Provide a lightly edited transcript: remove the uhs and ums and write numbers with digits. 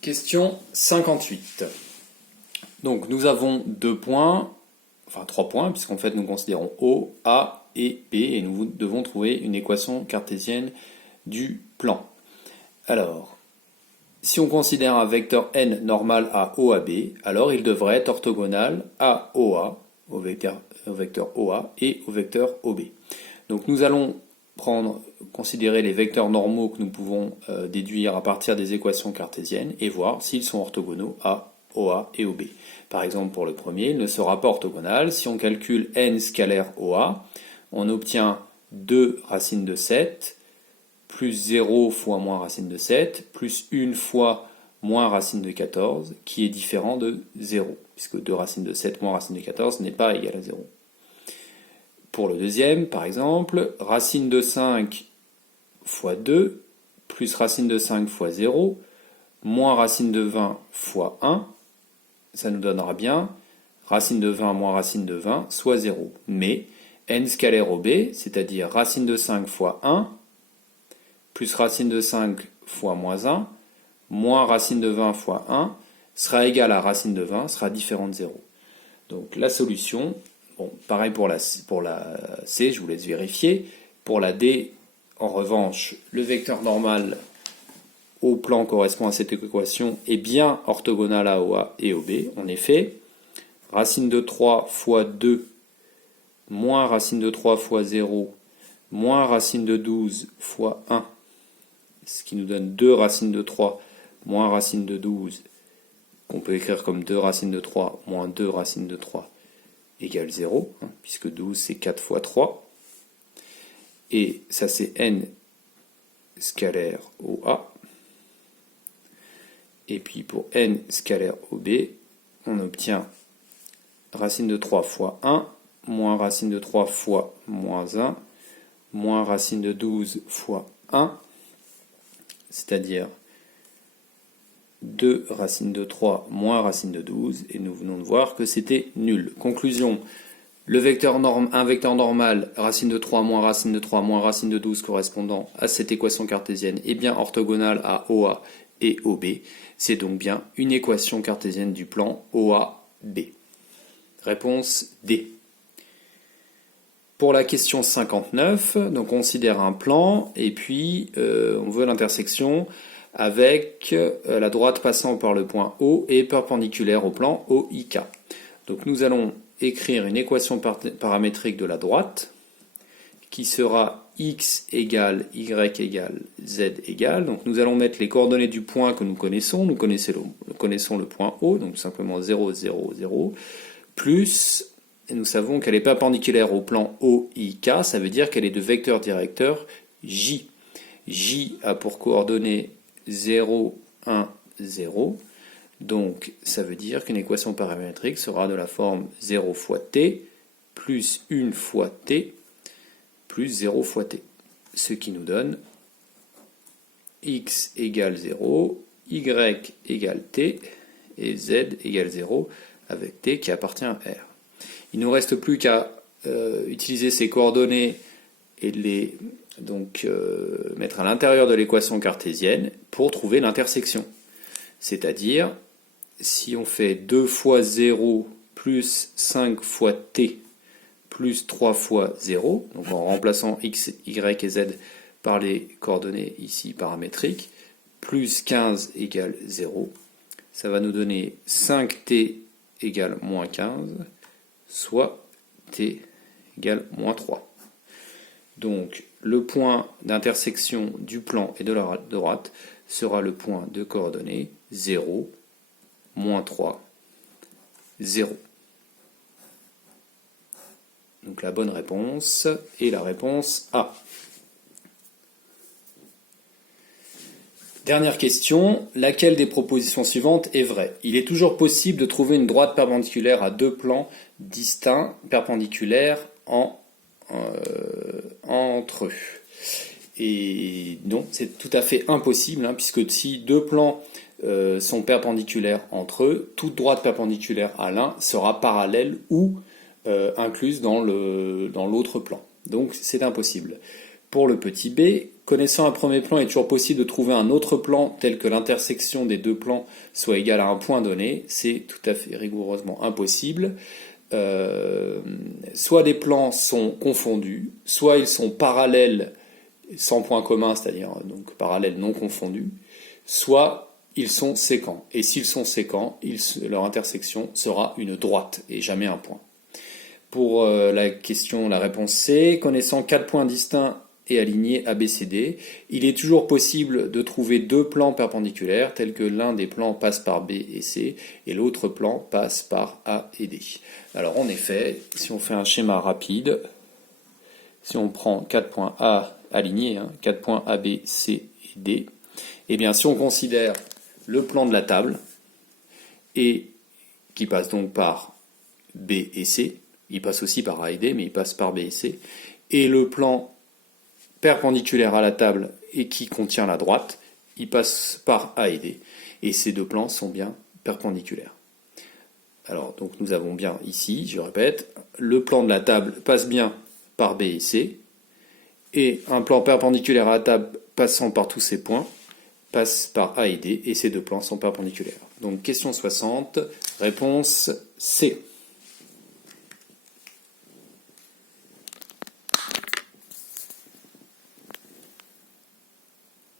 Question 58. Donc nous avons 2 points, enfin 3 points, puisqu'en fait nous considérons O, A et B, et nous devons trouver une équation cartésienne du plan. Alors, si on considère un vecteur n normal à OAB, alors il devrait être orthogonal à OA, au vecteur OA, et au vecteur OB. Donc nous allons considérer les vecteurs normaux que nous pouvons déduire à partir des équations cartésiennes et voir s'ils sont orthogonaux à OA et OB. Par exemple, pour le premier, il ne sera pas orthogonal. Si on calcule n scalaire OA, on obtient 2 racine de 7, plus 0 fois moins racine de 7, plus 1 fois moins racine de 14, qui est différent de 0, puisque 2 racine de 7 moins racine de 14 n'est pas égal à 0. Pour le deuxième, par exemple, racine de 5 fois 2, plus racine de 5 fois 0, moins racine de 20 fois 1, ça nous donnera bien racine de 20 moins racine de 20, soit 0. Mais n scalaire OB, c'est-à-dire racine de 5 fois 1, plus racine de 5 fois moins 1, moins racine de 20 fois 1, sera égal à racine de 20, sera différent de 0. Donc la solution, bon, pareil pour la C, je vous laisse vérifier. Pour la D, en revanche, le vecteur normal au plan correspond à cette équation est bien orthogonal à OA et OB. En effet, racine de 3 fois 2 moins racine de 3 fois 0 moins racine de 12 fois 1, ce qui nous donne 2 racines de 3 moins racine de 12, qu'on peut écrire comme 2 racines de 3 moins 2 racines de 3 égale 0, puisque 12 c'est 4 fois 3. Et ça c'est n scalaire OA. Et puis pour n scalaire OB, on obtient racine de 3 fois 1, moins racine de 3 fois moins 1, moins racine de 12 fois 1, c'est-à-dire 2 racine de 3 moins racine de 12, et nous venons de voir que c'était nul. Conclusion, un vecteur normal, racine de 3 moins racine de 3 moins racine de 12 correspondant à cette équation cartésienne est bien orthogonal à OA et OB. C'est donc bien une équation cartésienne du plan OAB. Réponse D. Pour la question 59, donc on considère un plan et puis on veut l'intersection avec la droite passant par le point O et perpendiculaire au plan OIK. Donc nous allons écrire une équation paramétrique de la droite qui sera x égale y égale z égale. Donc nous allons mettre les coordonnées du point que nous connaissons. Nous connaissons le point O, donc simplement 0, 0, 0, plus, et nous savons qu'elle est perpendiculaire au plan OIK, ça veut dire qu'elle est de vecteur directeur J. J a pour coordonnées 0, 1, 0. Donc ça veut dire qu'une équation paramétrique sera de la forme 0 fois t plus 1 fois t plus 0 fois t. Ce qui nous donne x égale 0, y égale t et z égale 0 avec t qui appartient à R. Il ne nous reste plus qu'à utiliser ces coordonnées et les mettre à l'intérieur de l'équation cartésienne pour trouver l'intersection. C'est-à-dire, si on fait 2 fois 0 plus 5 fois t plus 3 fois 0, donc en remplaçant x, y et z par les coordonnées ici paramétriques, plus 15 égale 0, ça va nous donner 5t égale moins 15, soit t égale moins 3. Donc le point d'intersection du plan et de la droite sera le point de coordonnées 0, moins 3, 0. Donc la bonne réponse est la réponse A. Dernière question, laquelle des propositions suivantes est vraie? Il est toujours possible de trouver une droite perpendiculaire à deux plans distincts, perpendiculaires entre eux. Et non, c'est tout à fait impossible, puisque si deux plans sont perpendiculaires entre eux, toute droite perpendiculaire à l'un sera parallèle ou incluse dans l'autre plan. Donc c'est impossible. Pour le petit b, connaissant un premier plan, il est toujours possible de trouver un autre plan tel que l'intersection des deux plans soit égale à un point donné. C'est tout à fait rigoureusement impossible. Soit les plans sont confondus, soit ils sont parallèles sans point commun, c'est-à-dire donc parallèles non confondus, soit ils sont séquents. Et s'ils sont séquents, leur intersection sera une droite et jamais un point. Pour la réponse C, connaissant 4 points distincts et alignés ABCD, il est toujours possible de trouver deux plans perpendiculaires tels que l'un des plans passe par B et C et l'autre plan passe par A et D. Alors en effet, si on fait un schéma rapide, si on prend 4 points A alignés, 4 points A, B, C et D, et bien si on considère le plan de la table, et qui passe donc par B et C, il passe aussi par A et D, mais il passe par B et C, et le plan perpendiculaire à la table et qui contient la droite, il passe par A et D, et ces deux plans sont bien perpendiculaires. Alors, donc nous avons bien ici, je répète, le plan de la table passe bien par B et C, et un plan perpendiculaire à la table passant par tous ces points passe par A et D, et ces deux plans sont perpendiculaires. Donc question 60, réponse C.